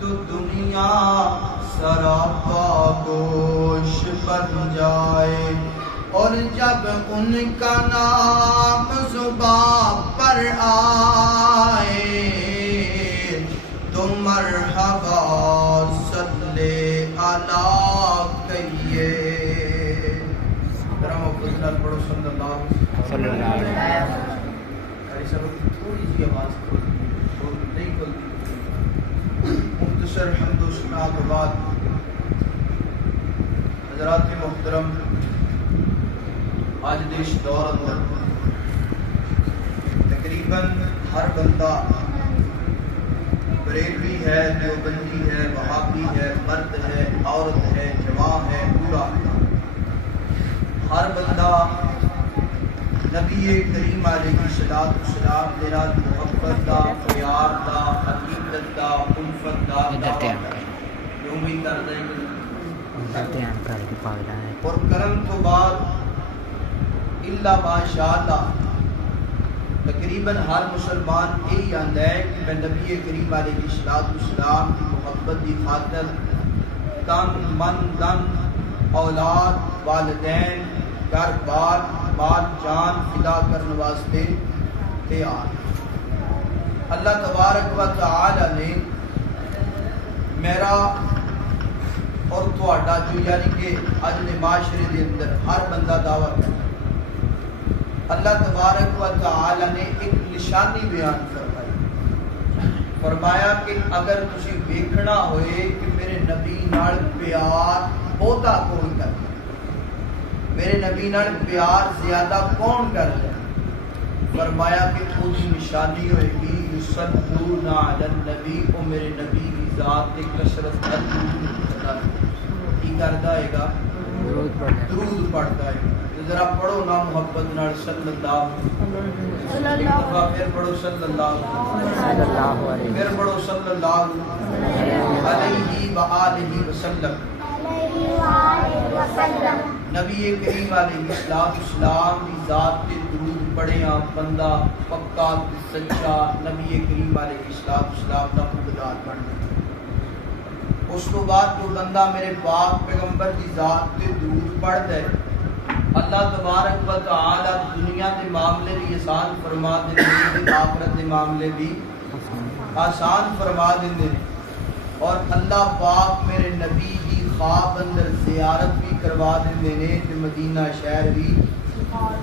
تو دنیا سراپا گوش بن جائے، اور جب ان کا نام زباں پر آئے تو مرحبا صلی اللہ کہیے۔ درہم و فضلت پڑھو صلی اللہ علیہ وسلم۔ تھوڑی سی آواز نہیں کھلتی۔ مختصر حمد و ثنا کے بعد حضرات محترم، آج دیش دور اندر تقریباً ہر بندہ بریلوی ہے، دیوبندی ہے، وہابی ہے، مرد ہے، عورت ہے، جوان ہے، بوڑھا ہے، ہر بندہ نبی کریم علیہ السلام دے نال محبت دا، پیار دا، حقیقت دا، الفت دا امید کردا ہے، اور کرم تو بعد الا ماشاء اللہ تقریباً ہر مسلمان یہی آندا ہے کہ میں نبی کریم علیہ السلام کی محبت کی خاطر تن من دن اولاد والدین گھر بار مال جان فدا کرنے واسطے تیار۔ اللہ تبارک و تعالی نے میرا اور تہاڈا جو یعنی کہ اج دے معاشرے دے اندر ہر بندہ دعویٰ کرتا، اللہ تبارک و تعالی نے ایک نشانی بیان فرمائی، فرمایا کہ اگر تسی ویکھنا ہوئے کہ میرے نبی نال پیار بہتا کون کر، میرے نبی نال پیار زیادہ کون کر لے، فرمایا کہ اس نشانی ہوئے گی یصلون علی النبی، او میرے نبی کی ذات کی کثرت کی کردا ہے گا، درود پڑھتا ہے۔ ذرا پڑھو نا محبت نال صلی اللہ ایک دفعہ پھر پڑھو صلی اللہ پھر پڑھو صلی اللہ علیہ وآلہ وسلم۔ نبی کریم علیہ السلام کی ذات کے درود پڑھیا بندہ پکا سچا نبی کریم علیہ السلام کا خوددار بن گیا۔ اس تو بعد جو بندہ میرے پاک پیغمبر کی ذات کے درود پڑھ دے، اللہ تبارک و تعالی دنیا کے معاملے بھی آسان فرما دے، آخرت کے معاملے بھی آسان فرما دے، اور اللہ پاک میرے نبی کی خواب اندر زیارت بھی کروا دے نے، مدینہ شہر بھی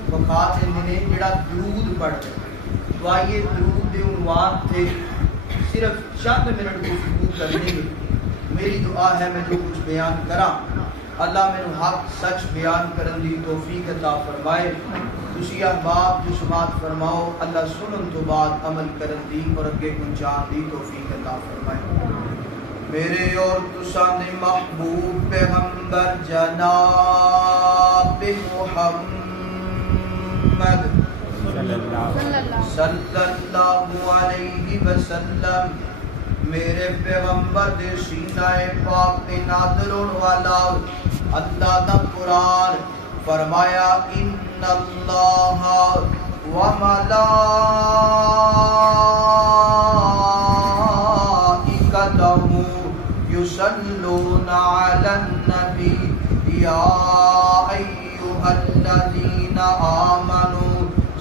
بخا دے نے جڑا درود پڑھتے۔ تو آئیے درود دے عنوان تھے صرف چند منٹ گفتگو کرنے میں، میری دعا ہے میں جو کچھ بیان کرا اللہ میرے حق سچ بیان کرن دی توفیق عطا فرمائے، تسی احباب جو سماعت فرماؤ اللہ سنن تو بعد عمل کرن دی اور اگے پہنچان دی توفیق عطا فرمائے۔ میرے اور تساں دے محبوب پیغمبر جناب محمد صلی اللہ علیہ وسلم، میرے پیغمبر دے سینہ پاک تے نازل ہون والا اللہ دا قرآن فرمایا ان اللہ و ملائکتہ یصلون علی النبی یا ایھا الذین آمنوا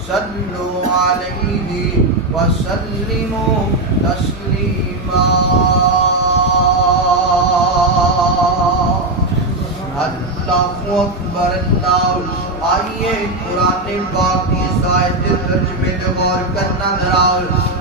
صلوا علیہ وسلموا تسلیما۔ اللہ اکبر اللہ۔ آئیے قرآن پاک کی آیت ترجمے میں غور کرنا ذرا۔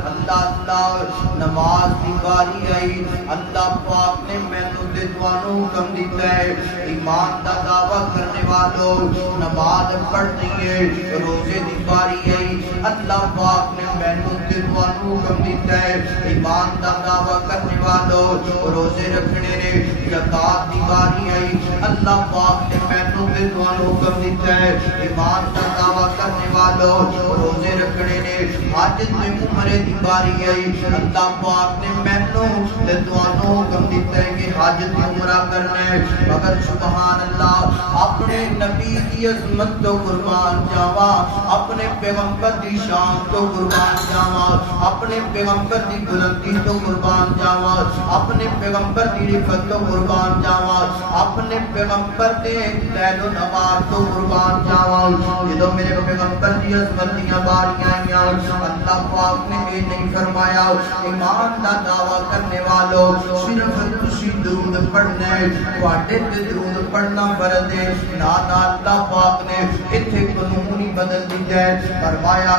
اللہ اللہ نماز کی باری آئی، اللہ پاک نے مینوں تے تانوں حکم دیتا ہے ایمان دا دعویٰ کرنے والوں نماز پڑھنی ہے۔ روزے دی باری آئی، اللہ پاک نے مینوں تے تانوں حکم دیتا ہے ایمان دا دعویٰ کرنے والوں روزے رکھنے نے۔ زکات دی باری آئی، اللہ پاک نے مینوں مینوں تے تانوں حکم دیتا ہے ایمان دا دعویٰ کرنے والوں روزے رکھنے نے حج تے عمرے دی باری آئی اللہ پاک نے مینوں تے تانوں حکم دیتا ہے کہ حج تے عمرہ کرنا ہے مگر سبحان اللہ اپنے نبی کی عظمت تو قربان جاواں اپنے پیغمبر دی شان تو قربان جاواں اپنے پیغمبر دی بلندی تو قربان جاواں اپنے پیغمبر دی رفت تو قربان جاواں اپنے پیغمبر دے لیل و نہار تو قربان جاواں جدوں میرے پیغمبر دی عظمت دیاں باریاں آئیاں اللہ پاک نے یہ نہیں فرمایا ایمان دا دعویٰ کرنے والوں صرف تسی درود پڑھنا ہے تواڈے تے درود پڑھنا فرض ہے نہ اللہ پاک نے ایتھے قانون ہی بدل دیا ہے فرمایا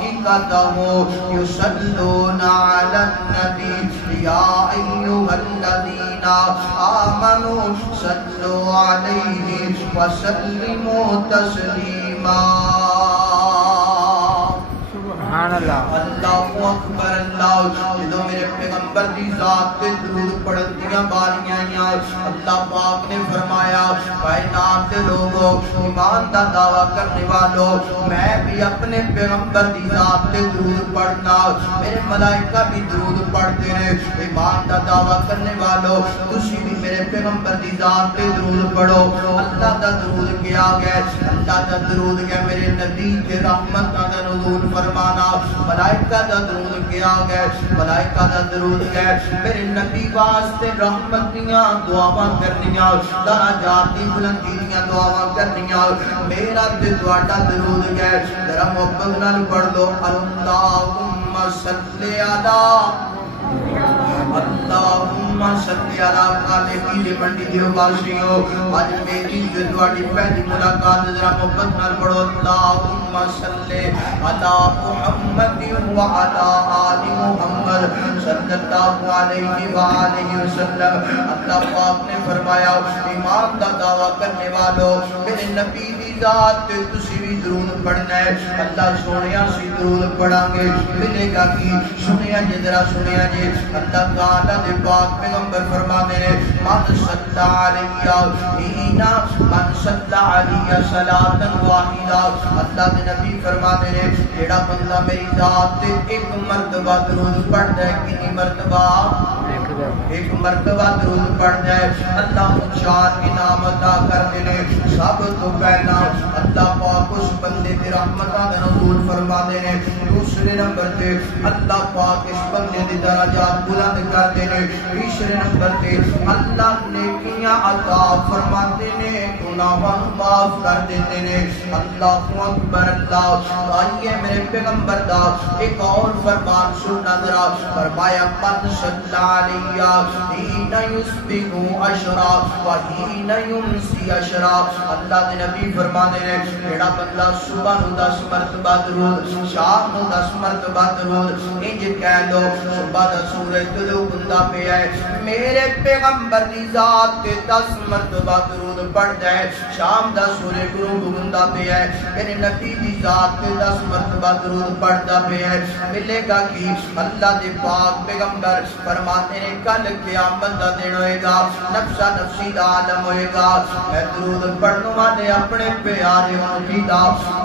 ان اللہ و يصلون على النبي يا أيها الذين آمنوا صلوا عليه وسلموا تسليما سبحان اللہ اللہ اکبر اللہ جدو میرے پیغمبر دی ذات تے درود پڑھن دیاں باریاں آئیاں اللہ پاک نے فرمایا کائنات دے لوگوں ایمان دا دعویٰ کرنے والوں میں بھی اپنے پیغمبر دی ذات تے درود پڑھنا میرے ملائکہ بھی درود پڑھتے ہیں ایمان دا دعویٰ کرنے والوں تسی بھی میرے پیغمبر دی ذات تے درود پڑھو اللہ دا درود کیا گیا اللہ دا درود کیا میرے نبی کے رحمت دا نزول فرمانا ملائکہ دا درود کیا گیا ملائکہ دا درود کیا میرے نبی واسطے رحمت دیاں دعاواں کرنیاں درجات دی بلندی دیاں دعاواں کرنیاں میرا تے تواڈا درود کیا ذرا محبت نال پڑھ دو اللہم صلی علی اللہم صلی علی خالقی دی منڈی دی واسیوں اج میری تواڈی پہلی ملاقات ذرا محبت نال پڑھو اللہم صلی علی محمد و علی آل محمد صلی اللہ علیہ وآلہ وسلم اللہ پاک نے فرمایا ایمان دا دعویٰ کرنے والوں میرے نبی دی ذات تے تسی بھی درود پڑھنا ہے اللہ سونیا سی درود پڑھاں گے ملے گا کی سنیا جے ذرا سنیا جے اللہ تعالی دے پاک پیغمبر فرماتے ہیں من صلی علیہ ہینا من صلی علیہ صلاۃ واحدہ اللہ دے نبی فرماتے ہیں جیڑا بندہ میری ذات تے ایک مرتبہ درود پڑھتا ہے کتنی مرتبہ ایک مرتبہ درود پڑھ جائے اللہ چار انعام عطا کرتے ہیں سب تو پہلا اللہ پاک اس بندے دی رحمتاں دا نزول فرماتے ہیں دوسرے نمبر تے اللہ پاک اس بندے دی درجات بلند کرتے ہیں تیسرے نمبر تے اللہ نیکیاں عطا فرماتے ہیں گناہاں معاف کر دیتے ہیں اللہ اکبر اللہ آئیے میرے پیغمبر دا ایک اور فرمان سننا ذرا فرمایا من صلی علیہ حین یصبح عشرا وحین یمسی عشرا اللہ دے نبی فرماتے ہیں جیڑا بندہ صبح نو 10 مرتبہ درود شام نو 10 مرتبہ درود انج کہہ دو صبح دا سورج طلوع ہوندا پیا ہے میرے پیغمبر دی ذات تے 10 مرتبہ درود پڑھ جائے شام دا سورج غروب ہوندا پیا ہے میرے نبی دی ذات تے 10 مرتبہ درود پڑھدا پیا ہے ملے گا کی اللہ دے پاک پیغمبر فرماتے ہیں کل قیامت دا دن ہوئے گا نفسا نفسی دا عالم ہوئے گا میں درود پڑھنے والے اپنے پیارے امتی دا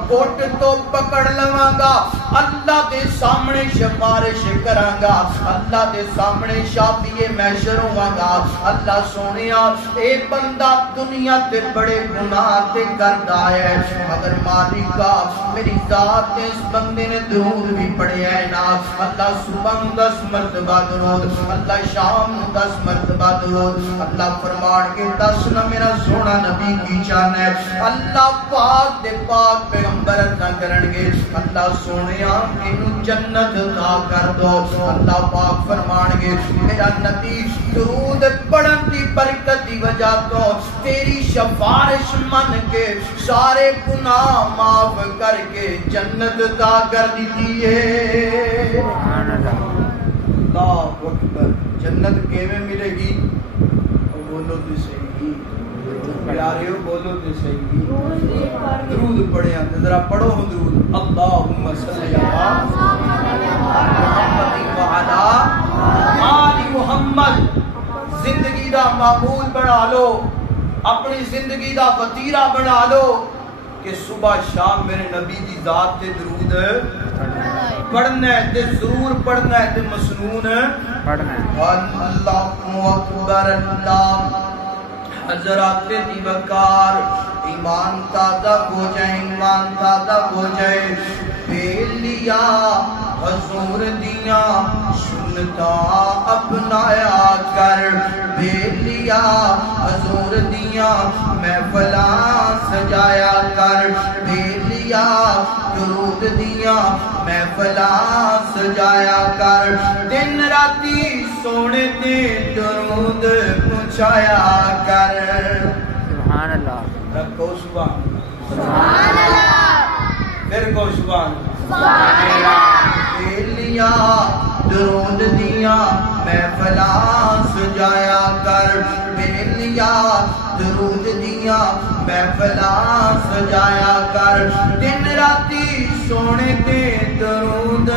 کوٹ تو پکڑ لواں گا اللہ دے سامنے سفارش کراں گا اللہ دے سامنے شافی محشر ہوواں گا اللہ سونیا اے بندہ دنیا تے بڑے گناہ تے کردا ہے مگر مالکا میری ذات نے اس بندے نے درود بھی پڑھیا ہے نا اللہ صبح 10 مرتبہ درود اللہ شام 10 مرتبہ درود اللہ فرمان کے 10 نہ میرا سونا نبی کی جان ہے اللہ پاک دے پاک پیغمبر عطا کرن گے اللہ سونیا اینو جنت عطا کر دو اللہ پاک فرمان گے میرا نبی درود پڑھن دی برکت دی وجہ تو تیری سفارش من کے سارے گناہ معاف کر کے جنت عطا کر دیتی ہے سبحان اللہ اکبر جنت کیویں ملے گی بولو تو صحیح پیاریو بولو تو صحیح درود پڑھے ہیں ذرا پڑھو درود اللہم صلی اللہ محمد و علی معمول بنا لو، اپنی زندگی دا وتیرہ بنا لو کہ صبح شام میرے نبی دی ذات تے درود پڑھنا ہے تے ضرور پڑھنا ہے تے مسنون پڑھنا ہے۔ اللہ اکبر اللہ حضرات دی وقار ایمان تازہ ہو جائے، ایمان تازہ ہو جائے۔ بے لیا حضور دیاں سنتاں اپنایا کر، بے لیا حضور دیاں محفلاں سجایا کر، بے لیا درود دیاں محفلاں سجایا کر، دن راتی سونے تے درود پہنچایا کر۔ سبحان اللہ، رکھو سبحان سبحان اللہ، پھر کو سبحان سبحان اللہ۔ بے لیا درود دیاں محفلاں سجایا کر، بے لیا درود دیاں محفلاں سجایا کر، دن راتی سونے تے درود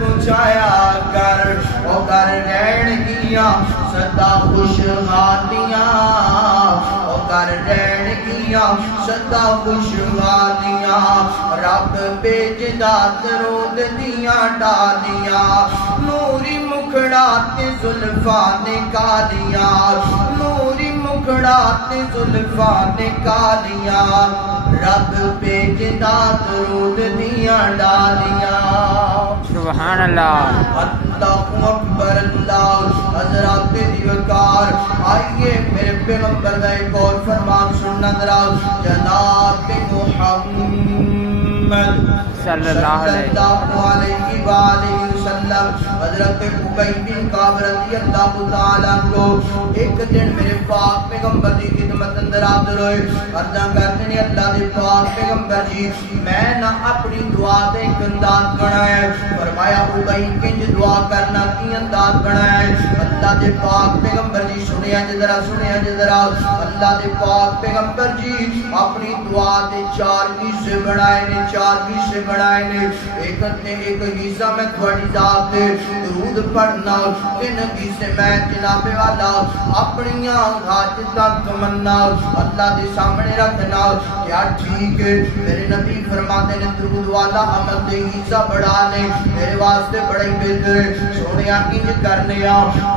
پہنچایا کر۔ او کر رہن گیاں سدا خوشحالیاں، او کر رہن گیاں سدا خوشحالیاں، رب بھیجدا درود دیاں ڈالیاں، نوری مکھڑا تے زلفاں نے کالیاں، نوری مکھڑا تے زلفاں نے کالیاں، رب بھیجدا درود دیاں ڈالیاں۔ سبحان اللہ، اللہ اکبر اللہ حضرات دی وقار۔ آئیے میرے پیغمبر کا ایک اور فرمان سننا ذرا، جناب محمد صلی اللہ علیہ وآلہ وسلم۔ حضرت ابی بن کعب رضی اللہ تعالیٰ عنہ ایک دن میرے پاک پیغمبر دی خدمت اندر حاضر ہوئے، عرضاں کرتے ہیں اللہ دے پاک پیغمبر جی میں نہ اپنی دعا دے ایک انداز بنایا ہے۔ فرمایا ابی کنج دعا کرنا کی انداز بنایا ہے؟ اللہ دے پاک پیغمبر جی سنیا جے ذرا، سنیا جے ذرا، اللہ دے پاک پیغمبر جی اپنی دعا دے چار حصے بنائے نے، چار حصے بنائے نے۔ ایک حصہ میں تھوڑی ذات دے درود پڑھنا، تین حصے میں جناب والا اپنی حاجتاں تمنا اللہ دے سامنے رکھنا۔ کیا ٹھیک ہے؟ میرے نبی فرماتے ہیں درود والا عمل دے حصہ بڑھا نے میرے واسطے بڑا ہی بہتر ہے۔ سونیا انج کرنے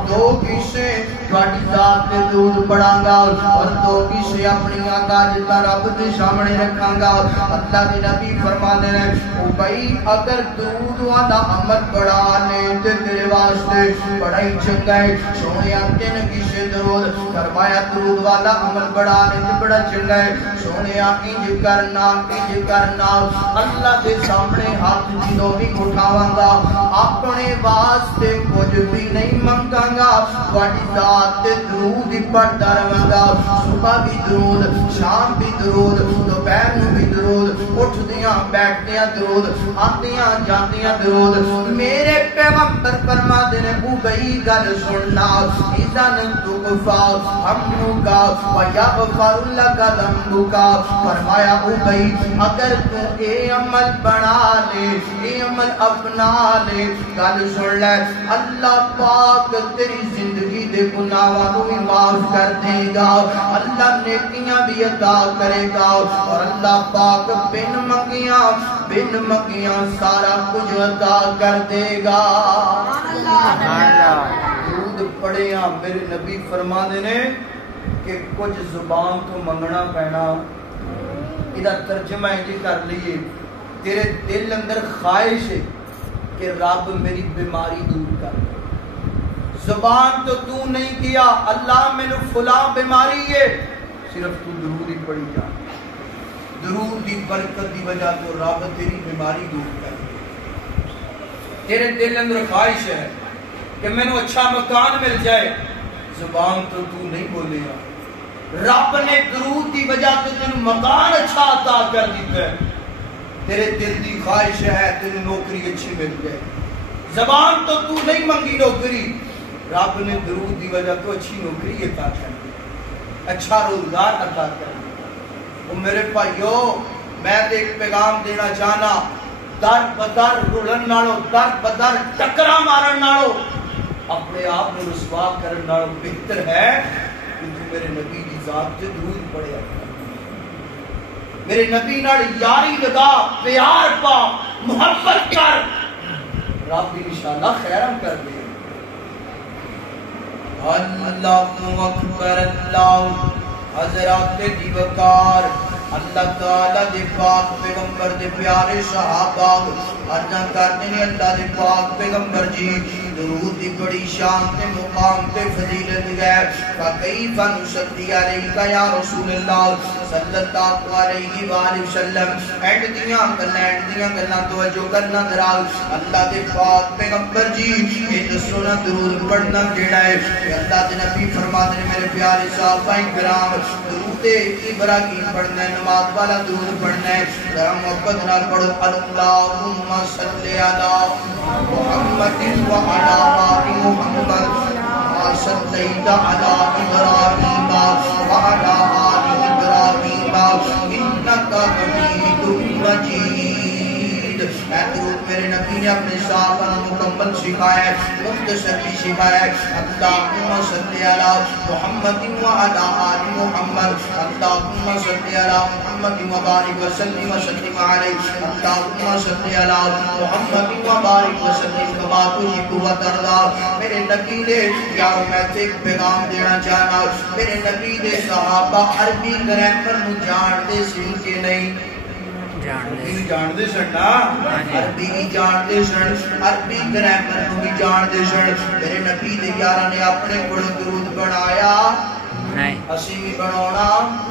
دو حصے تھوڑی ذات دے درود پڑھاں گا اور دو حصے اپنی حاجتاں رب دے سامنے رکھاں گا۔ اللہ دے نبی فرماتے ہیں او بھائی اگر درود والا عمل بڑھا لے تے تیرے واسطے بڑا ہی چنگا ہے۔ سونیا تین حصے درود، فرمایا درود والا عمل بڑھا لے تے بڑا چنگا ہے۔ سونیا انج کرنا، انج کرنا، اللہ دے سامنے ہاتھ جدوں بھی اٹھاواں گا اپنے واسطے کچھ بھی نہیں منگاں گا، تہاڈی ذات تے درود ہی پڑھدا رہاں گا۔ صبح بھی درود، شام بھی درود، دوپہر نوں بھی درود، اٹھدیاں بیٹھدیاں درود، آندیاں جاندیاں درود۔ میرے پیغمبر فرماتے ہیں او بھئی گل سننا، اذن تکفا ہمکا ویغفر لک ذنبکا۔ فرمایا او بھئی اگر تو اے عمل بنا لے، اے عمل اپنا لے، گل سن لے اللہ پاک تیری زندگی دے گناہاں نوں بھی معاف کر دے گا، اللہ نیکیاں بھی عطا کرے گا، اور اللہ پاک بن منگیاں سارا کچھ عطا کر دے گا۔ درود پڑھیا میرے نبی فرماندے نے کہ کچھ زبان تو منگنا پینا۔ ادا ترجمہ یہ کر لیے تیرے دل اندر خواہش ہے کہ رب میری بیماری دور کر دے، زبان تو تو نہیں کیا اللہ مینو فلاں بیماری ہے، صرف تو درود ہی پڑھی جا، درود دی برکت دی وجہ تو رب تیری بیماری دور کر دے۔ تیرے دل اندر خواہش ہے کہ مینو اچھا مکان مل جائے، زبان تو تو نہیں بولے گا، رب نے درود دی وجہ تو تین مکان اچھا عطا کر دیتا ہے۔ تیرے دل دی خواہش ہے تین نوکری اچھی مل جائے، زبان تو تو نہیں منگی نوکری، رب نے درود دی وجہ تو اچھی نوکری عطا کر دی، اچھا روزگار عطا کر دی۔ میرے بھائیو میں ایک پیغام دینا چاہنا، در بدر رلن نالو، در بدر ٹکرا مارن نالو، اپنے آپ میں رسوا کرن نالو بہتر ہے کہ میرے نبی دی ذات تے درود پڑھیا میرے نبی نال یاری لگا پیار پا محبت کر رب انشاءاللہ خیرم کر دے اللہ اکبر اللہ حضرات دی وقار اللہ تعالیٰ دے پاک پیغمبر دے پیارے صحابہ عرضاں کرتے ہیں اللہ دے پاک پیغمبر جی درود دی بڑی شان تے مقام تے فضیلت گئے فَكَيْفَ نُصَلِّي عَلَيْكَ یا رسول اللہ صلی اللہ علیہ وآلہ وسلم اینڈ دیاں گلنا توجہ کرنا دراؤ اللہ دے پاک پیغمبر جی یہ دسونا درود پڑھنا کیڑا ہے کہ اللہ دے نبی فرما دے میرے پیارے صحابہ کرام درود ابراہیم پڑھنا ہے نماز والا درود پڑھنا ہے ذرا محبت نال پڑھو اللہم صلی علی محمد وعلی آل محمد صلیت علی ابراہیم وعلی آل ابراہیم انکا حمید مجید اے درود میرے نبی نے اپنے صحابہ مکمل سکھایا ہے مختصر بھی سکھایا ہے اللہم صلی علی محمد وعلی آل محمد اللہم صلی علی محمد وبارک وسلم وسلم علیہ اللہم صلی علی محمد وبارک وسلم کما تحب وترضا میرے نبی نے یار میں ایک پیغام دینا چاہنا میرے نبی دے صحابہ عربی گرامر نو جانتے سی کہ نہیں جانتے سن عربی بھی جانتے سن عربی گرامر نو بھی جانتے سن میرے نبی دے یاراں نے اپنے کول درود بنایا اسی بھی بناونا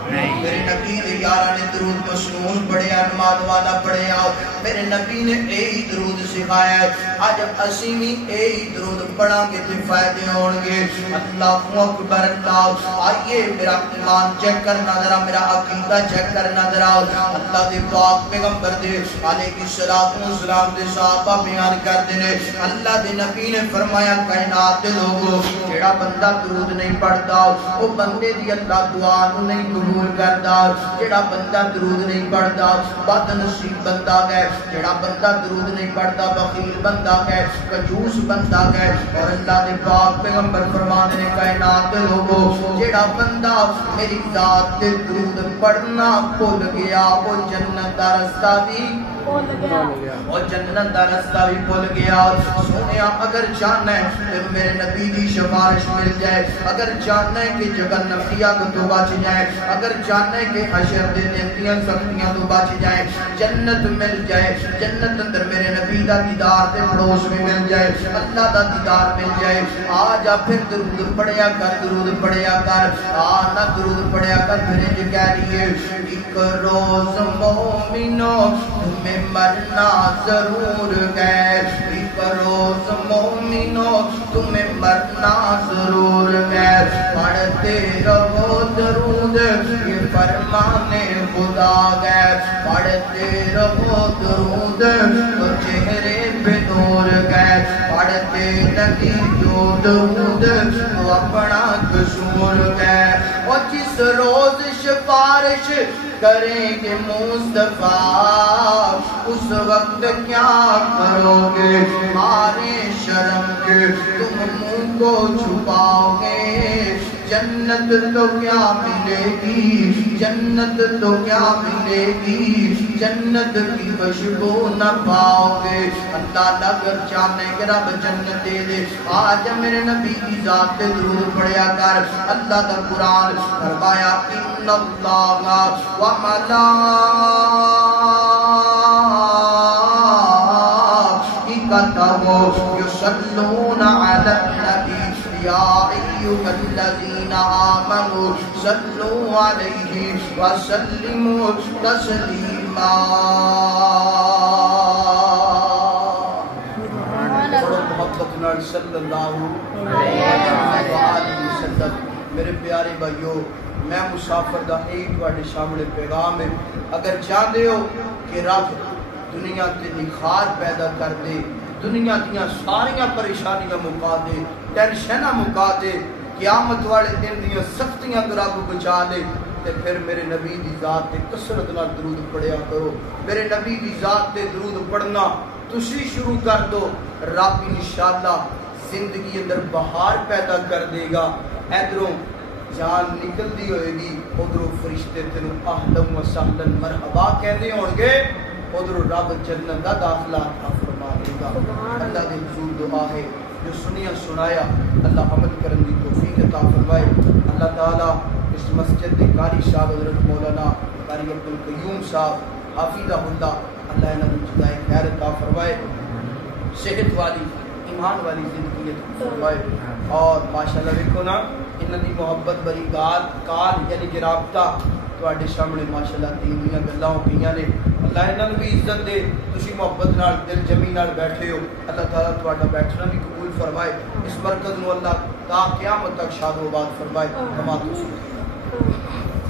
میرے نبی دے یاراں نے درود مسنون پڑھیا نماز والا پڑھیا میرے نبی نے یہی درود سکھایا آج اسی بھی یہی درود پڑھا گے تے فائدے ہون گے اللہ اکبر اللہ آئیے میرا ایمان چیک کرنا ذرا میرا عقیدہ چیک کرنا ذرا اللہ دے پاک پیغمبر دے علیہ الصلوۃ والسلام دے صحابہ بیان کرتے ہیں اللہ دے نبی نے فرمایا کائنات دے لوگو جڑا بندہ درود نہیں پڑھتا وہ بندے دی اللہ دعا نو نہیں قبول کردا جڑا بندہ درود نہیں پڑھدا بد نصیب بندہ ہے جڑا بندہ درود نہیں پڑھدا بخیل بندہ ہے کنجوس بندہ ہے اور اللہ دے پاک پیغمبر فرماتے ہیں کائنات دے لوگو جڑا بندہ میری ذات تے درود پڑھنا بھول گیا وہ جنت دا رستہ بھی اور جنت دا رستہ بھی بھول گیا سونیا اگر چاہنا ہے کہ میرے نبی دی سفارش مل جائے اگر چاہنا ہے کہ جہنمیہ تو بچ جائے اگر چاہنا ہے کہ حشر دے دیندیاں سختیاں تو بچ جائے جنت مل جائے جنت اندر میرے نبی دا دیدار تے پڑوس میں مل جائے اللہ دا دیدار مل جائے آ جا پھر درود پڑھیا کر آ نہ درود پڑھیا کر پھر یہ کہہ رہی ہے ایک روز مومنو تمہیں مرنا ضرور ہے ایک روز مومنو تمہیں مرنا ضرور ہے پڑھتے رہو درود یہ فرمان خدا ہے پڑھتے رہو درود تو چہرے پہ نور ہے پڑھتے نہیں جو درود تو اپنا قصور ہے اور جس روز سفارش کریں گے مصطفیٰ اس وقت کیا کرو گے مارے شرم کے تم منہ کو چھپاؤ گے جنت تو کیا ملے گی جنت تو کیا ملے گی جنت کی خوشبو نہ پاؤ گے اللہ اگر چاہنے کہ رب جنت دے دے آج میرے نبی کی ذات درود پڑھیا کر اللہ دا قرآن فرمایا ان اللہ و ملائکتہ یصلون علی النبی یا ایھا الذین آمنوا صلوا علیہ وسلموا تسلیما محبت نال صلی اللہ علیہ وسلم میرے پیارے بھائیو میں مسافر دا ایک واڑے سامنے پیغام ہے اگر چاہتے ہو کہ رب دنیا تے نکھار پیدا کر دے دنیا دیاں ساریاں پریشانیاں مکا دے ٹینشناں مکا دے قیامت والے دن دیاں سختیاں تو رب بچا دے تے پھر میرے نبی دی ذات تے کثرت نال درود پڑھیا کرو میرے نبی دی ذات تے درود پڑھنا تسی شروع کر دو رب انشاءاللہ زندگی اندر بہار پیدا کر دے گا ادھروں جان نکلدی ہوئے گی ادھروں فرشتے تینوں اہلم و سہلن مرحبا کہندے ہون گے، ادھروں رب جنت دا داخلہ عطا فرما دے گا۔ اللہ دے حضور دعا ہے جو سنیا سنایا اللہ عمل کرن دی توفیق عطا فرمائے۔ اللہ تعالی اس مسجد دے قاری صاحب حضرت مولانا قاری عبدالقیوم صاحب حافظہ اللہ، اللہ انہاں نوں جزائے خیر عطا فرمائے، صحت والی ایمان والی زندگی عطا فرمائے۔ اور ماشاءاللہ ویکھو نا انہاں دی محبت بری کال یعنی کہ رابطہ تواڈے سامنے ماشاءاللہ دین دیاں گلاں ہو گئیاں نے۔ اللہ انہاں نوں بھی عزت دے، تسی محبت نال دل جمی نال بیٹھے ہو، اللہ تعالیٰ تواڈا بیٹھنا بھی قبول فرمائے، اس مرکز نو اللہ تا قیامت تک شاد و آباد فرمائے۔ کما تسی